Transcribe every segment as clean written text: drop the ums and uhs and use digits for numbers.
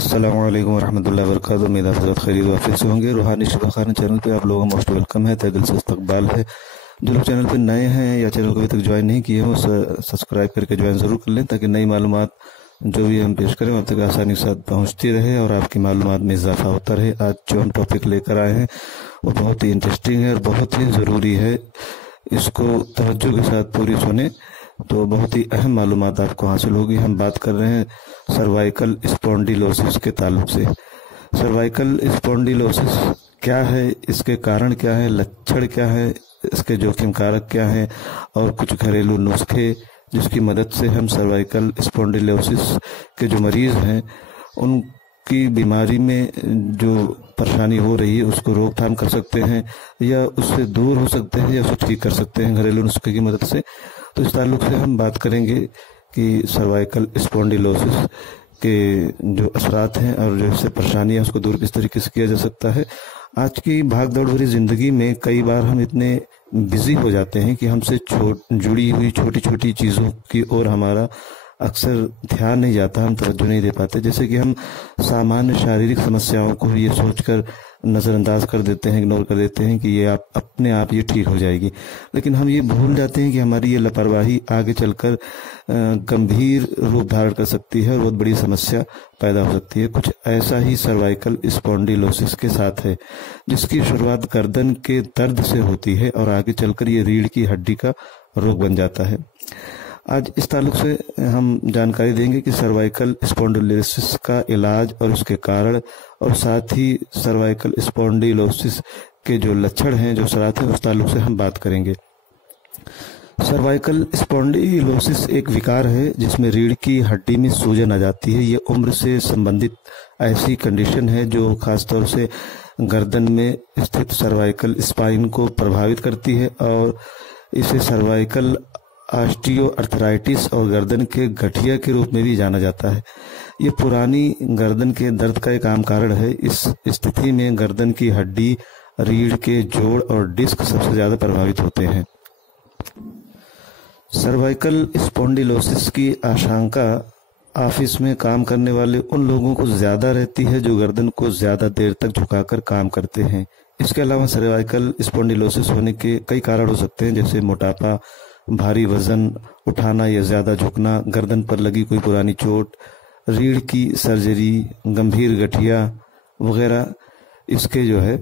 अस्सलामु अलैकुम वरहमतुल्लाहि वबरकातुहू। उम्मीद है आप खैरियत वाफियत से होंगे। रूहानी शिफा खाना चैनल पे आप लोगों का मोस्ट वेलकम है, तहे दिल से इस्तकबाल है। जो लोग चैनल पे नए हैं या चैनल को अभी तक ज्वाइन नहीं किए हो, सब्सक्राइब करके ज्वाइन ज़रूर कर लें, ताकि नई मालूमात जो भी हम पेश करें आप तक आसानी के साथ पहुँचती रहे और आपकी मालूमात में इजाफा होता रहे। आज जो हम टॉपिक लेकर आए हैं वो बहुत ही इंटरेस्टिंग है और बहुत ही ज़रूरी है। इसको तवज्जो के साथ पूरी सुने तो बहुत ही अहम मालूमात आपको हासिल होगी। हम बात कर रहे हैं सर्वाइकल स्पॉन्डिलोसिस के ताल्लुक से। सर्वाइकल स्पॉन्डिलोसिस क्या है, इसके कारण क्या है, लक्षण क्या है, इसके जोखिम कारक क्या हैं और कुछ घरेलू नुस्खे जिसकी मदद से हम सर्वाइकल स्पॉन्डिलोसिस के जो मरीज हैं उनकी बीमारी में जो परेशानी हो रही है उसको रोकथाम कर सकते हैं या उससे दूर हो सकते हैं या उसे ठीक कर सकते हैं घरेलू नुस्खे की मदद से। तो इस ताल्लुक से हम बात करेंगे कि सर्वाइकल स्पॉन्डिलोसिस के जो असरात हैं और जो इससे परेशानी है उसको दूर किस तरीके से किया जा सकता है। आज की भाग दौड़ भरी जिंदगी में कई बार हम इतने बिजी हो जाते हैं कि हमसे जुड़ी हुई छोटी छोटी चीज़ों की ओर हमारा अक्सर ध्यान नहीं जाता, हम तवज्जो नहीं दे पाते। जैसे कि हम सामान्य शारीरिक समस्याओं को ये सोचकर नज़रअंदाज कर देते हैं, इग्नोर कर देते हैं कि ये आप अपने आप ये ठीक हो जाएगी, लेकिन हम ये भूल जाते हैं कि हमारी ये लापरवाही आगे चलकर गंभीर रूप धारण कर सकती है और बहुत बड़ी समस्या पैदा हो सकती है। कुछ ऐसा ही सर्वाइकल स्पॉन्डिलोसिस के साथ है, जिसकी शुरुआत गर्दन के दर्द से होती है और आगे चलकर ये रीढ़ की हड्डी का रोग बन जाता है। आज इस ताल्लुक से हम जानकारी देंगे कि सर्वाइकल स्पॉन्डिलोसिस का इलाज और उसके कारण, और साथ ही सर्वाइकल स्पॉन्डिलोसिस के जो लक्षण हैं, जो असरात हैं, उस ताल्लुक से हम बात करेंगे। सर्वाइकल स्पॉन्डिलोसिस एक विकार है जिसमें रीढ़ की हड्डी में सूजन आ जाती है। ये उम्र से संबंधित ऐसी कंडीशन है जो खासतौर से गर्दन में स्थित सर्वाइकल स्पाइन को प्रभावित करती है और इसे सर्वाइकल ऑस्टियोआर्थराइटिस और गर्दन के गठिया के रूप में भी जाना जाता है। ये पुरानी गर्दन के दर्द का एक आम कारण है। इस स्थिति में गर्दन की हड्डी, रीढ़ के जोड़ और डिस्क सबसे ज्यादा प्रभावित होते हैं। सर्वाइकल स्पॉन्डिलोसिस की आशंका ऑफिस में काम करने वाले उन लोगों को ज्यादा रहती है जो गर्दन को ज्यादा देर तक झुकाकर काम करते हैं। इसके अलावा सर्वाइकल स्पॉन्डिलोसिस होने के कई कारण हो सकते हैं, जैसे मोटापा, भारी वजन उठाना या ज्यादा झुकना, गर्दन पर लगी कोई पुरानी चोट, रीढ़ की सर्जरी, गंभीर गठिया वगैरह इसके जो है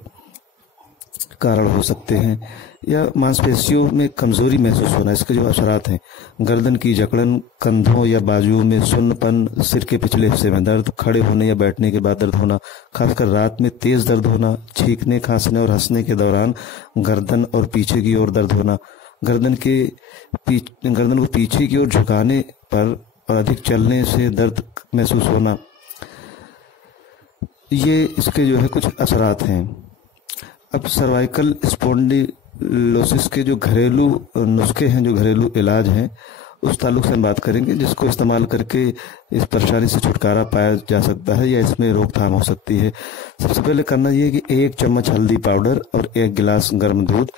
कारण हो सकते हैं, या मांसपेशियों में कमजोरी महसूस होना, इसके जो असरात हैं, गर्दन की जकड़न, कंधों या बाजुओं में सुन्नपन, सिर के पिछले हिस्से में दर्द, खड़े होने या बैठने के बाद दर्द होना, खासकर रात में तेज दर्द होना, छींकने, खांसने और हंसने के दौरान गर्दन और पीछे की ओर दर्द होना, गर्दन को पीछे की ओर झुकाने पर और अधिक चलने से दर्द महसूस होना, ये इसके जो है कुछ असरात हैं। अब सर्वाइकल स्पॉन्डिलोसिस के जो घरेलू नुस्खे हैं, जो घरेलू इलाज हैं, उस ताल्लुक से हम बात करेंगे, जिसको इस्तेमाल करके इस परेशानी से छुटकारा पाया जा सकता है या इसमें रोकथाम हो सकती है। सबसे पहले करना ये है कि 1 चम्मच हल्दी पाउडर और 1 गिलास गर्म दूध,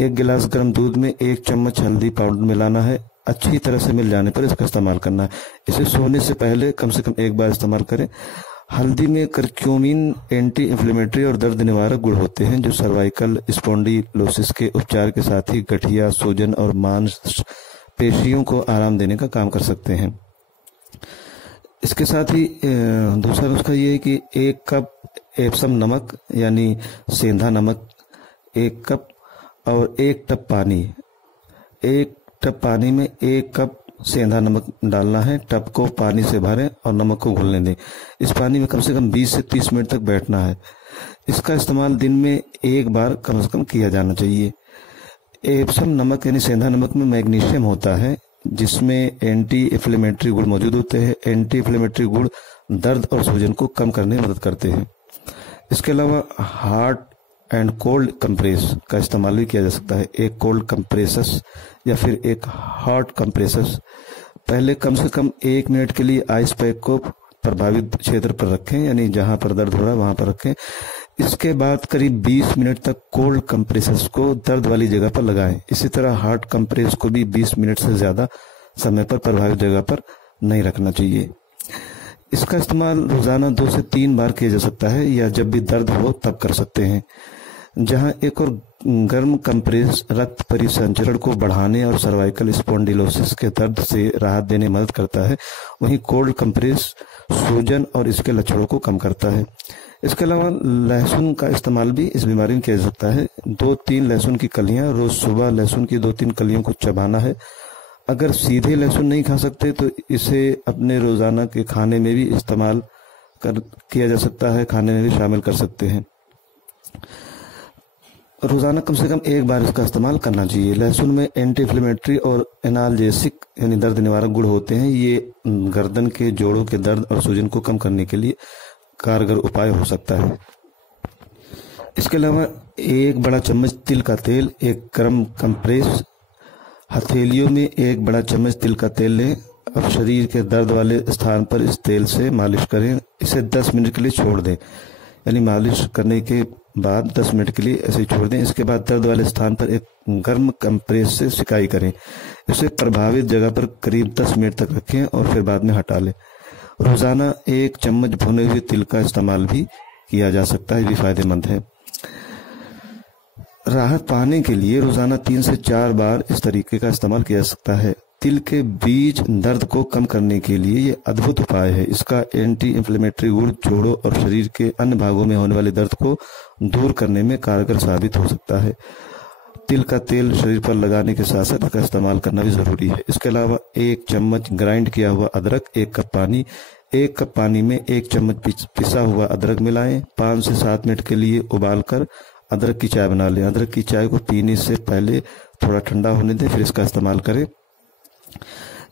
1 गिलास गर्म दूध में 1 चम्मच हल्दी पाउडर मिलाना है। अच्छी तरह से मिल जाने पर इसका इस्तेमाल करना है। इसे सोने से पहले कम से कम 1 बार इस्तेमाल करें। हल्दी में करक्यूमिन एंटी इंफ्लेमेटरी और दर्द निवारक गुण होते हैं, जो सर्वाइकल स्पॉन्डिलोसिस के उपचार के साथ ही गठिया, सूजन और मांसपेशियों को आराम देने का काम कर सकते हैं। इसके साथ ही दूसरा नुस्खा ये है कि 1 कप एप्सम नमक यानी सेंधा नमक 1 कप और 1 टप पानी, 1 टप पानी में 1 कप सेंधा नमक डालना है। टब को पानी से भरें और नमक को घुलने दें। इस पानी में कम से कम 20 से 30 मिनट तक बैठना है। इसका इस्तेमाल दिन में 1 बार कम से कम किया जाना चाहिए। एप्सम नमक यानी सेंधा नमक में मैग्नीशियम होता है, जिसमें एंटी इंफ्लेमेटरी गुण मौजूद होते हैं। एंटी इंफ्लेमेटरी गुण दर्द और सूजन को कम करने में मदद करते हैं। इसके अलावा हार्ट एंड कोल्ड कंप्रेस का इस्तेमाल भी किया जा सकता है। 1 कोल्ड कंप्रेसस या फिर 1 हॉट कंप्रेसस। पहले कम से कम 1 मिनट के लिए आइस पैक को प्रभावित क्षेत्र पर रखें, यानी जहां पर दर्द हो रहा है वहां पर रखें। इसके बाद करीब 20 मिनट तक कोल्ड कंप्रेसस को दर्द वाली जगह पर लगाएं। इसी तरह हॉट कंप्रेस को भी 20 मिनट से ज्यादा समय पर प्रभावित जगह पर नहीं रखना चाहिए। इसका इस्तेमाल रोजाना 2 से 3 बार किया जा सकता है या जब भी दर्द हो तब कर सकते हैं। जहां एक और गर्म कंप्रेस रक्त परिसंचरण को बढ़ाने और सर्वाइकल स्पॉन्डिलोसिस के दर्द से राहत देने में मदद करता है, वहीं कोल्ड कंप्रेस सूजन और इसके लक्षणों को कम करता है। इसके अलावा लहसुन का इस्तेमाल भी इस बीमारी में किया जा सकता है। 2-3 लहसुन की कलियां रोज सुबह लहसुन की 2-3 कलियों को चबाना है। अगर सीधे लहसुन नहीं खा सकते तो इसे अपने रोजाना के खाने में भी इस्तेमाल किया जा सकता है, खाने में भी शामिल कर सकते हैं। रोजाना कम से कम 1 बार इसका इस्तेमाल करना चाहिए। लहसुन में एंटी इंफ्लेमेटरी और एनाल्जेसिक यानी दर्द निवारक गुण होते हैं। ये गर्दन के जोड़ों के दर्द और सूजन को कम करने के लिए कारगर उपाय हो सकता है। इसके अलावा 1 बड़ा चम्मच तिल का तेल, 1 गर्म कंप्रेस हथेलियों में 1 बड़ा चम्मच तिल का तेल लें। अब शरीर के दर्द वाले स्थान पर इस तेल से मालिश करें। इसे 10 मिनट के लिए छोड़ दें, यानी मालिश करने के बाद 10 मिनट के लिए ऐसे ही छोड़ दें। इसके बाद दर्द वाले स्थान पर एक गर्म कंप्रेस से सिकाई करें। इसे प्रभावित जगह पर करीब 10 मिनट तक रखें और फिर बाद में हटा लें। रोजाना 1 चम्मच भुने हुए तिल का इस्तेमाल भी किया जा सकता है, ये भी फायदेमंद है। राहत पाने के लिए रोजाना 3 से 4 बार इस तरीके का इस्तेमाल किया जा सकता है। तिल के बीज दर्द को कम करने के लिए ये अद्भुत उपाय है। इसका एंटी इंफ्लेमेटरी गुण जोड़ों और शरीर के अन्य भागों में होने वाले दर्द को दूर करने में कारगर साबित हो सकता है। तिल का तेल शरीर पर लगाने के साथ साथ इसका इस्तेमाल करना भी जरूरी है। इसके अलावा 1 चम्मच ग्राइंड किया हुआ अदरक, 1 कप पानी, 1 कप पानी में 1 चम्मच पिसा हुआ अदरक मिलाएं। 5 से 7 मिनट के लिए उबालकर अदरक की चाय बना लें। अदरक की चाय को पीने से पहले थोड़ा ठंडा होने दें, फिर इसका इस्तेमाल करें।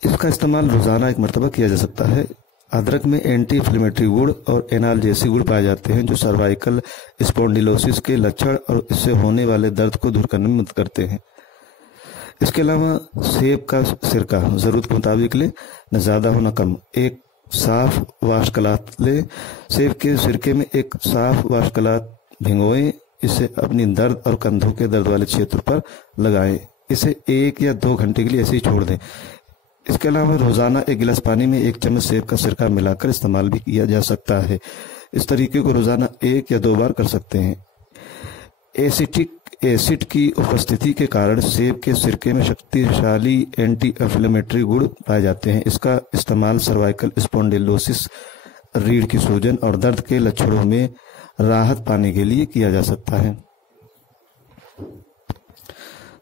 इसका इस्तेमाल रोजाना 1 मरतबा किया जा सकता है। अदरक में एंटी इंफ्लेमेटरी गुण और एनाल्जेसिक गुण पाए जाते हैं जो सर्वाइकल स्पॉन्डिलोसिस के लक्षण और इससे होने वाले दर्द को दूर करने में मदद करते हैं। इसके अलावा सेब का सिरका जरूरत के मुताबिक लें, न ज्यादा हो न कम। 1 साफ वाशकलात लें। सेब के सिरके में 1 साफ वाशकलात भिगोएं। इसे अपनी दर्द और कंधों के दर्द वाले क्षेत्र पर लगाएं। इसे 1 या 2 घंटे के लिए ऐसे ही छोड़ दें। इसके अलावा रोजाना 1 गिलास पानी में 1 चम्मच सेब का सिरका मिलाकर इस्तेमाल भी किया जा सकता है। इस तरीके को रोजाना 1 या 2 बार कर सकते हैं। एसिटिक एसिड की उपस्थिति के कारण सेब के सिरके में शक्तिशाली एंटी इंफ्लेमेटरी गुण पाए जाते हैं। इसका इस्तेमाल सर्वाइकल स्पॉन्डिलोसिस, रीढ़ की सूजन और दर्द के लक्षणों में राहत पाने के लिए किया जा सकता है।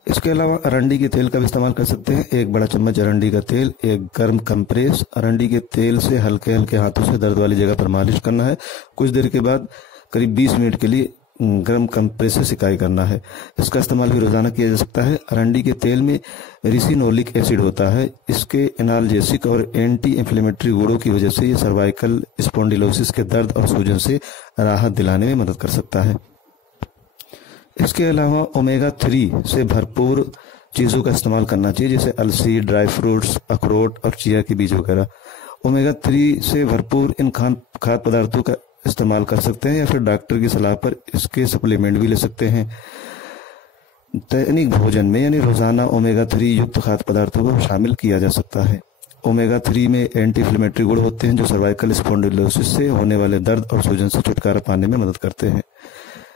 इसके अलावा अरंडी के तेल का भी इस्तेमाल कर सकते हैं। 1 बड़ा चम्मच अरंडी का तेल, 1 गर्म कंप्रेस। अरंडी के तेल से हल्के हल्के हाथों से दर्द वाली जगह पर मालिश करना है। कुछ देर के बाद करीब 20 मिनट के लिए गर्म कंप्रेस से सिकाई करना है। इसका इस्तेमाल भी रोजाना किया जा सकता है। अरंडी के तेल में रिसिनोलिक एसिड होता है। इसके एनाल्जेसिक और एंटी इंफ्लेमेटरी गुणों की वजह से ये सर्वाइकल स्पॉन्डिलोसिस के दर्द और सूजन से राहत दिलाने में मदद कर सकता है। इसके अलावा ओमेगा 3 से भरपूर चीजों का इस्तेमाल करना चाहिए, जैसे अलसी, ड्राई फ्रूट्स, अखरोट और चिया के बीज वगैरह। ओमेगा 3 से भरपूर इन खाद्य पदार्थों का इस्तेमाल कर सकते हैं या फिर डॉक्टर की सलाह पर इसके सप्लीमेंट भी ले सकते हैं। दैनिक भोजन में यानी रोजाना ओमेगा 3 युक्त खाद्य पदार्थों को शामिल किया जा सकता है। ओमेगा 3 में एंटी इंफ्लेमेटरी गुण होते हैं जो सर्वाइकल स्पॉन्डिलोसिस से होने वाले दर्द और सूजन से छुटकारा पाने में मदद करते हैं।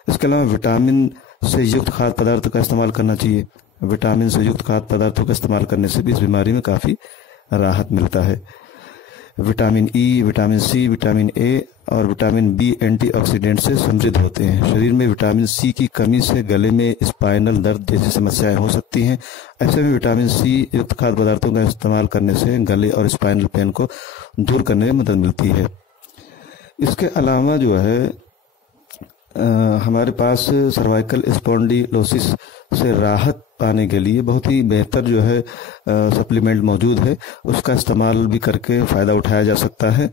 इसके अलावा विटामिन से युक्त खाद्य पदार्थ का इस्तेमाल करना चाहिए। विटामिन से युक्त खाद्य पदार्थों का इस्तेमाल करने से भी इस बीमारी में काफी राहत मिलता है। Vitamin E, vitamin C, vitamin A और विटामिन बी एंटीऑक्सीडेंट से समृद्ध होते हैं। शरीर में विटामिन सी की कमी से गले में स्पाइनल दर्द जैसी समस्याएं हो सकती हैं। ऐसे में विटामिन सी युक्त खाद्य पदार्थों का इस्तेमाल करने से गले और स्पाइनल पेन को दूर करने में मदद मिलती है। इसके अलावा जो है हमारे पास सर्वाइकल स्पॉन्डिलोसिस से राहत पाने के लिए बहुत ही बेहतर जो है सप्लीमेंट मौजूद है। उसका इस्तेमाल भी करके फायदा उठाया जा सकता है।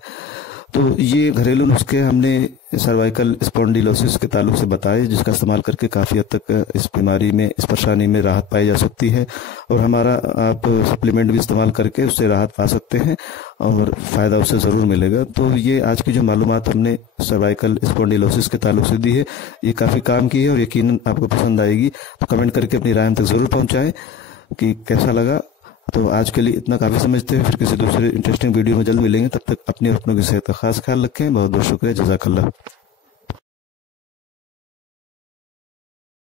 तो ये घरेलू नुस्खे हमने सर्वाइकल स्पॉन्डिलोसिस के ताल्लुक से बताए, जिसका इस्तेमाल करके काफ़ी हद तक इस बीमारी में, इस परेशानी में राहत पाई जा सकती है। और हमारा आप सप्लीमेंट भी इस्तेमाल करके उससे राहत पा सकते हैं और फ़ायदा उससे ज़रूर मिलेगा। तो ये आज की जो मालूमात हमने सर्वाइकल स्पॉन्डिलोसिस के ताल्लुक से दी है, ये काफ़ी काम की है और यकीनन आपको पसंद आएगी। तो कमेंट करके अपनी राय हम तक ज़रूर पहुँचाएँ कि कैसा लगा। तो आज के लिए इतना काफ़ी समझते हैं, फिर किसी दूसरे इंटरेस्टिंग वीडियो में जल्द मिलेंगे। तब तक अपनी और अपनों की सेहत का खास ख्याल रखें। बहुत बहुत शुक्रिया, जज़ाकल्लाह।